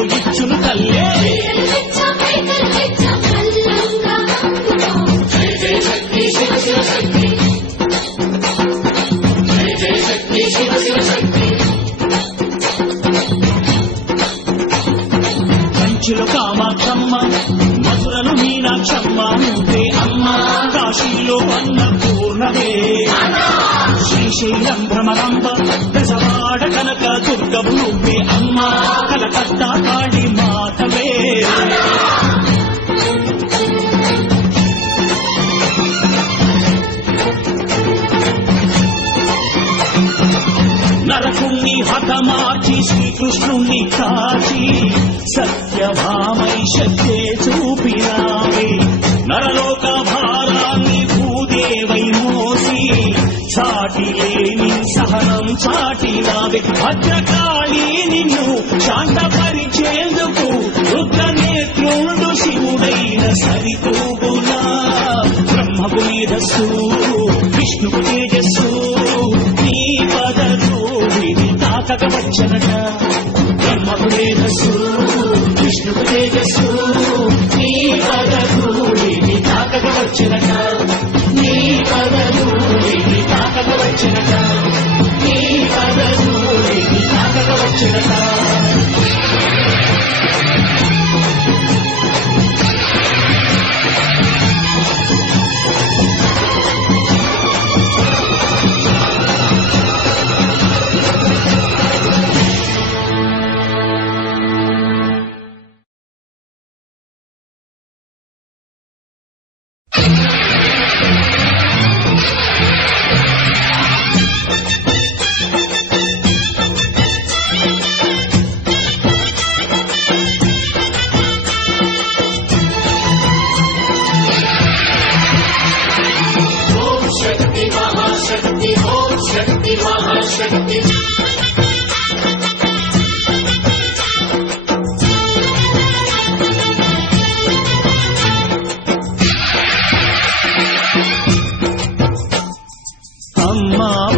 అడిగిన ఇచ్చును తల్లే. కంచులు కామాక్షమ్మ మధురలు మీనాక్షమ్మ ఉంటే అమ్మ కాశీలో అన్న పూర్ణవే శ్రీశైలం భ్రమరంబ దశవాడ కనక దుర్గవు కలకత్తా కాళీ నరకుణ్ణి హతమార్చి శ్రీకృష్ణుణ్ణి కాచి సత్యభామై శక్తే చూపినావే నరలో చాటి లేని సహనం చాటినావే. భద్రకాళి నిన్ను శాంతపరిచేందుకు రుద్రనేత్రుడు శివుడైన సరితూగునా. బ్రహ్మకు మేధస్సు విష్ణుకు తేజస్సు నీ పదరూపిని తాకక వచ్చనట. బ్రహ్మకు మేధస్సు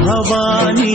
భవానీ